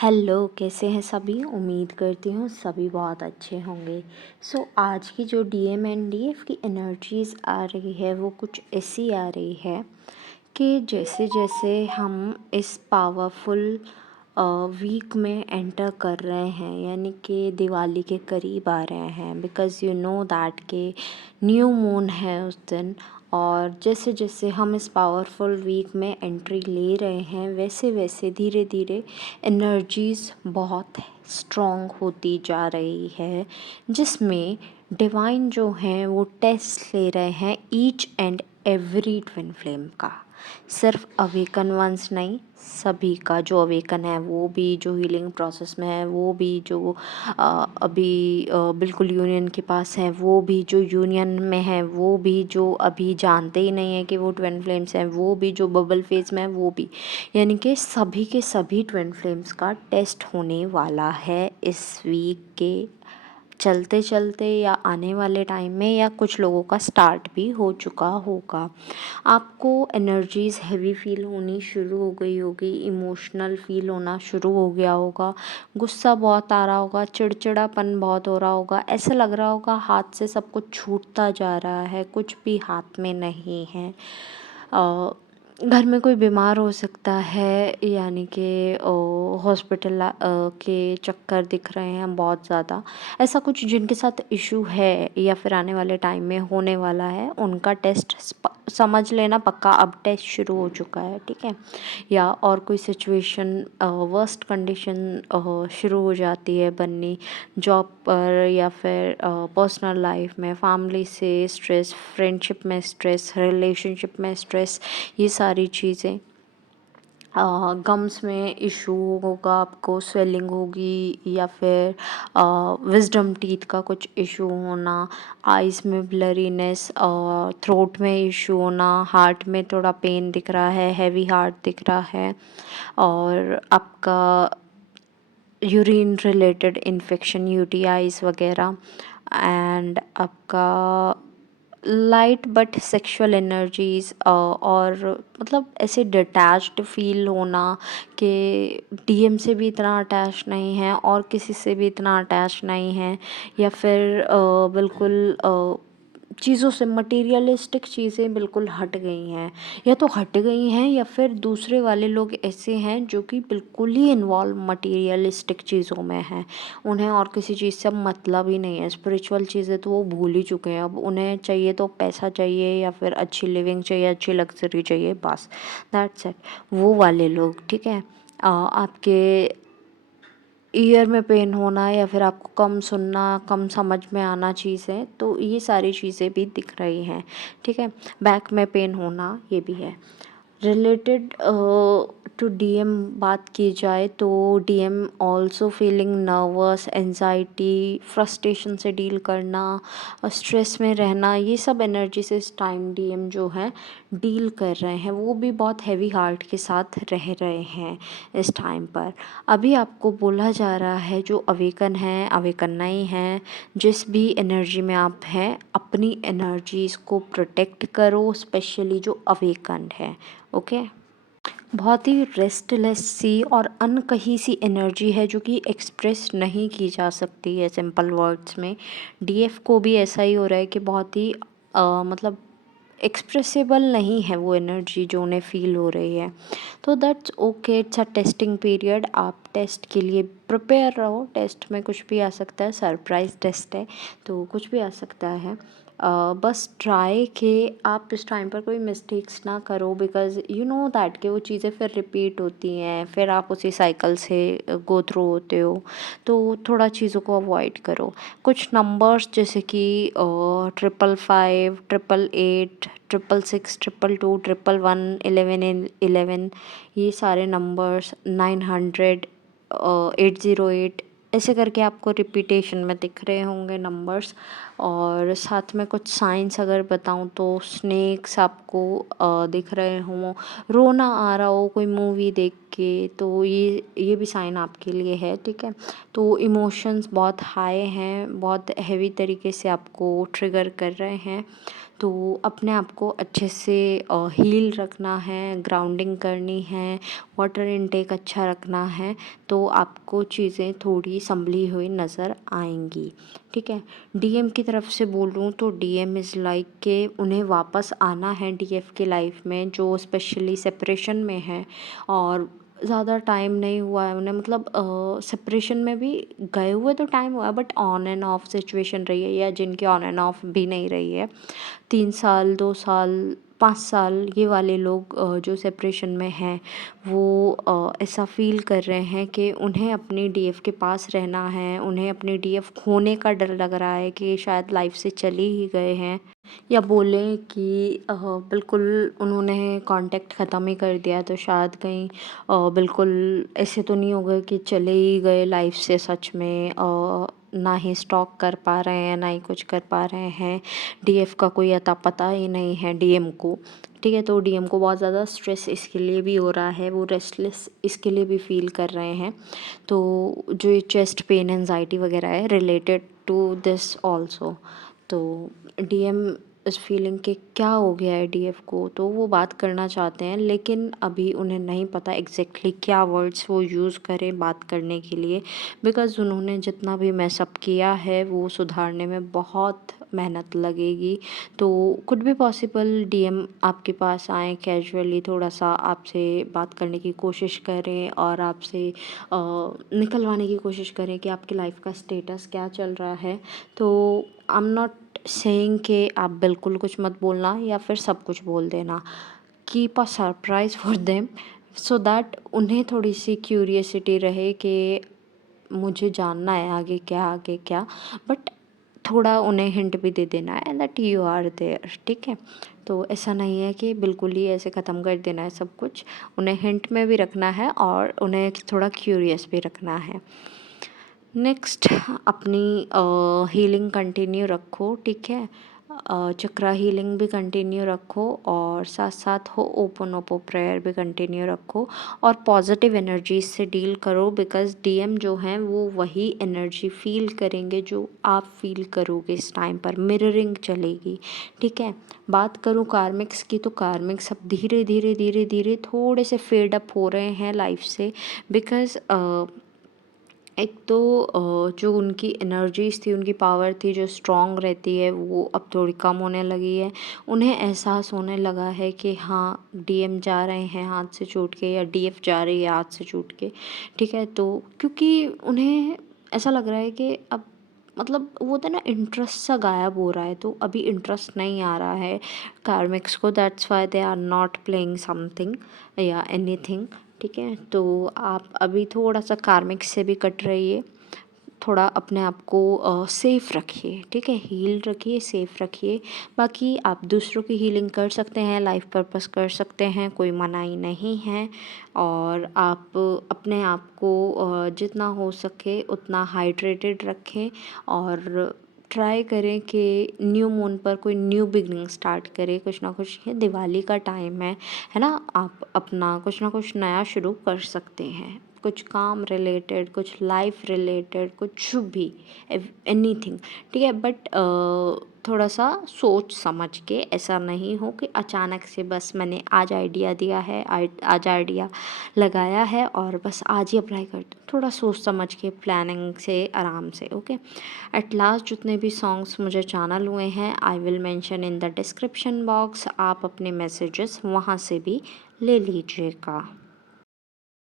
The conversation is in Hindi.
हेलो, कैसे हैं सभी? उम्मीद करती हूँ सभी बहुत अच्छे होंगे। आज की जो डीएम एंड डीएफ की एनर्जीज़ आ रही है वो कुछ ऐसी आ रही है कि जैसे जैसे हम इस पावरफुल वीक में एंटर कर रहे हैं, यानी कि दिवाली के करीब आ रहे हैं, बिकॉज़ यू नो दैट के न्यू मून है उस दिन। और जैसे जैसे हम इस पावरफुल वीक में एंट्री ले रहे हैं, वैसे वैसे धीरे धीरे एनर्जीज़ बहुत स्ट्रॉन्ग होती जा रही है, जिसमें डिवाइन जो हैं वो टेस्ट ले रहे हैं each and every twin flame का। सिर्फ अवेकन वंस नहीं, सभी का जो अवेकन है वो भी, जो हीलिंग प्रोसेस में है वो भी, जो अभी बिल्कुल यूनियन के पास है वो भी, जो यूनियन में है वो भी, जो अभी जानते ही नहीं है कि वो ट्विन फ्लेम्स हैं वो भी, जो बबल फेज में है वो भी। यानी कि सभी के सभी ट्विन फ्लेम्स का टेस्ट होने वाला है इस वीक के चलते चलते, या आने वाले टाइम में, या कुछ लोगों का स्टार्ट भी हो चुका होगा। आपको एनर्जीज़ हैवी फील होनी शुरू हो गई होगी, इमोशनल फील होना शुरू हो गया होगा, गुस्सा बहुत आ रहा होगा, चिड़चिड़ापन बहुत हो रहा होगा, ऐसा लग रहा होगा हाथ से सब कुछ छूटता जा रहा है, कुछ भी हाथ में नहीं है। घर में कोई बीमार हो सकता है, यानी कि हॉस्पिटल के चक्कर दिख रहे हैं बहुत ज़्यादा। ऐसा कुछ जिनके साथ इशू है या फिर आने वाले टाइम में होने वाला है, उनका टेस्ट समझ लेना पक्का अब टेस्ट शुरू हो चुका है, ठीक है। या और कोई सिचुएशन वर्स्ट कंडीशन शुरू हो जाती है बननी, जॉब पर या फिर पर्सनल लाइफ में, फैमिली से स्ट्रेस, फ्रेंडशिप में स्ट्रेस, रिलेशनशिप में स्ट्रेस, ये सारी चीज़ें। गम्स में इशू होगा, आपको स्वेलिंग होगी, या फिर विजडम टीथ का कुछ इशू होना, आइज़ में ब्लरीनेस, थ्रोट में इशू होना, हार्ट में थोड़ा पेन दिख रहा है, हैवी हार्ट दिख रहा है, और आपका यूरिन रिलेटेड इन्फेक्शन, यूटीआईज़ वगैरह, एंड आपका लाइट बट सेक्सुअल एनर्जीज़, और मतलब ऐसे डिटैच्ड फील होना कि डीएम से भी इतना अटैच नहीं है और किसी से भी इतना अटैच नहीं है, या फिर बिल्कुल चीज़ों से, मटेरियलिस्टिक चीज़ें बिल्कुल हट गई हैं, या तो हट गई हैं या फिर दूसरे वाले लोग ऐसे हैं जो कि बिल्कुल ही इन्वॉल्व मटेरियलिस्टिक चीज़ों में हैं। उन्हें और किसी चीज़ से अब मतलब ही नहीं है, स्पिरिचुअल चीज़ें तो वो भूल ही चुके हैं। अब उन्हें चाहिए तो पैसा चाहिए, या फिर अच्छी लिविंग चाहिए, अच्छी लग्जरी चाहिए, बस दैट्स इट। वो वाले लोग, ठीक है। आपके ईयर में पेन होना, या फिर आपको कम सुनना, कम समझ में आना चीज़ें, तो ये सारी चीज़ें भी दिख रही हैं, ठीक है। बैक में पेन होना, ये भी है। रिलेटेड टू डीएम बात की जाए तो DM also feeling nervous, anxiety, frustration से डील करना, स्ट्रेस में रहना, ये सब एनर्जी से इस टाइम डीएम जो है डील कर रहे हैं। वो भी बहुत हैवी हार्ट के साथ रह रहे हैं इस टाइम पर। अभी आपको बोला जा रहा है, जो अवेकन है, अवेकन नहीं है, जिस भी एनर्जी में आप हैं, अपनी एनर्जीज़ को प्रोटेक्ट करो, स्पेशली जो अवेकन है, ओके। बहुत ही रेस्टलेस सी और अनकही सी एनर्जी है, जो कि एक्सप्रेस नहीं की जा सकती है सिंपल वर्ड्स में। डीएफ को भी ऐसा ही हो रहा है कि बहुत ही मतलब एक्सप्रेसिबल नहीं है वो एनर्जी जो उन्हें फील हो रही है। तो that's okay, it's a testing period. आप टेस्ट के लिए प्रिपेयर रहो। टेस्ट में कुछ भी आ सकता है, सरप्राइज टेस्ट है तो कुछ भी आ सकता है। बस ट्राई कि आप इस टाइम पर कोई मिस्टेक्स ना करो, बिकॉज़ यू नो दैट कि वो चीज़ें फिर रिपीट होती हैं, फिर आप उसी साइकिल से गो थ्रू होते हो। तो थोड़ा चीज़ों को अवॉइड करो। कुछ नंबर्स जैसे कि 555, 888, 666, 222, 111, 1111, ये सारे नंबर्स, 900, 808, ऐसे करके आपको रिपीटेशन में दिख रहे होंगे नंबर्स। और साथ में कुछ साइंस अगर बताऊं तो स्नेक्स आपको दिख रहे हों, रोना आ रहा हो कोई मूवी देख के, तो ये भी साइन आपके लिए है, ठीक है। तो इमोशंस बहुत हाई हैं, बहुत हैवी तरीके से आपको ट्रिगर कर रहे हैं। तो अपने आप को अच्छे से हील रखना है, ग्राउंडिंग करनी है, वाटर इनटेक अच्छा रखना है, तो आपको चीज़ें थोड़ी संभली हुई नज़र आएंगी। ठीक है। डीएम की तरफ से बोलूँ तो डीएम इज़ लाइक के उन्हें वापस आना है डीएफ की लाइफ में, जो स्पेशली सेपरेशन में है और ज़्यादा टाइम नहीं हुआ है उन्हें, मतलब सेपरेशन में भी गए हुए तो टाइम हुआ है, but on end of situation रही है, या जिनकी ऑन एंड ऑफ भी नहीं रही है, 3 साल 2 साल 5 साल, ये वाले लोग जो सेपरेशन में हैं वो ऐसा फ़ील कर रहे हैं कि उन्हें अपनी डीएफ के पास रहना है, उन्हें अपनी डीएफ खोने का डर लग रहा है कि शायद लाइफ से चले ही गए हैं, या बोलें कि बिल्कुल उन्होंने कांटेक्ट ख़त्म ही कर दिया, तो शायद कहीं बिल्कुल ऐसे तो नहीं हो गए कि चले ही गए लाइफ से सच में, ना ही स्टॉक कर पा रहे हैं, ना ही कुछ कर पा रहे हैं, डीएफ का कोई अता पता ही नहीं है डीएम को। ठीक है। तो डीएम को बहुत ज़्यादा स्ट्रेस इसके लिए भी हो रहा है, वो रेस्टलेस इसके लिए भी फील कर रहे हैं। तो जो ये चेस्ट पेन एंजाइटी वगैरह है रिलेटेड टू दिस ऑल्सो, तो डीएम इस फीलिंग के क्या हो गया है डीएफ को, तो वो बात करना चाहते हैं, लेकिन अभी उन्हें नहीं पता एग्जैक्टली क्या वर्ड्स वो यूज़ करें बात करने के लिए, बिकॉज़ उन्होंने जितना भी मैसअप किया है वो सुधारने में बहुत मेहनत लगेगी। तो कुड भी पॉसिबल डीएम आपके पास आए कैजुअली, थोड़ा सा आपसे बात करने की कोशिश करें और आपसे निकलवाने की कोशिश करें कि आपकी लाइफ का स्टेटस क्या चल रहा है। तो आई एम नॉट सेइंग कि आप बिल्कुल कुछ मत बोलना या फिर सब कुछ बोल देना, keep a surprise for them, so that उन्हें थोड़ी सी क्यूरियसिटी रहे कि मुझे जानना है आगे क्या, बट थोड़ा उन्हें हिंट भी दे देना है दैट यू आर देयर। ठीक है। तो ऐसा नहीं है कि बिल्कुल ही ऐसे ख़त्म कर देना है सब कुछ, उन्हें हिंट में भी रखना है और उन्हें थोड़ा क्यूरियस भी रखना है। नेक्स्ट, अपनी हीलिंग कंटिन्यू रखो। ठीक है। चक्रा हीलिंग भी कंटिन्यू रखो और साथ साथ हो ओपन ओपो प्रेयर भी कंटिन्यू रखो और पॉजिटिव एनर्जी से डील करो, बिकॉज डीएम जो हैं वो वही एनर्जी फील करेंगे जो आप फील करोगे। इस टाइम पर मिररिंग चलेगी। ठीक है। बात करूँ कार्मिक्स की, तो कार्मिक्स अब धीरे धीरे धीरे धीरे थोड़े से फेड अप हो रहे हैं लाइफ से, बिकॉज एक तो जो उनकी एनर्जीज़ थी, उनकी पावर थी जो स्ट्रॉन्ग रहती है, वो अब थोड़ी कम होने लगी है। उन्हें एहसास होने लगा है कि हाँ, डीएम जा रहे हैं हाथ से छूट के, या डीएफ जा रही है हाथ से छूट के। ठीक है। तो क्योंकि उन्हें ऐसा लग रहा है कि अब, मतलब वो होता है ना, इंटरेस्ट सा गायब हो रहा है, तो अभी इंटरेस्ट नहीं आ रहा है कार्मिक्स को, that's why they are not playing something या एनीथिंग। ठीक है। तो आप अभी थोड़ा सा कार्मिक से भी कट रहिए, थोड़ा अपने आप को सेफ़ रखिए। ठीक है। हील रखिए, सेफ़ रखिए। बाकी आप दूसरों की हीलिंग कर सकते हैं, लाइफ पर्पस कर सकते हैं, कोई मनाही नहीं है। और आप अपने आप को जितना हो सके उतना हाइड्रेटेड रखें और ट्राई करें कि न्यू मून पर कोई न्यू बिगनिंग स्टार्ट करें। कुछ ना कुछ, ये दिवाली का टाइम है ना, आप अपना कुछ ना कुछ नया शुरू कर सकते हैं, कुछ काम रिलेटेड, कुछ लाइफ रिलेटेड, कुछ भी, एनीथिंग। ठीक है। बट थोड़ा सा सोच समझ के, ऐसा नहीं हो कि अचानक से बस मैंने आज आइडिया दिया है, आज आइडिया लगाया है और बस आज ही अप्लाई कर दो। थोड़ा सोच समझ के, प्लानिंग से, आराम से। ओके। एट लास्ट, जितने भी सॉन्ग्स मुझे चैनल हुए हैं I will mention in the description box, आप अपने मैसेजेस वहाँ से भी ले लीजिएगा।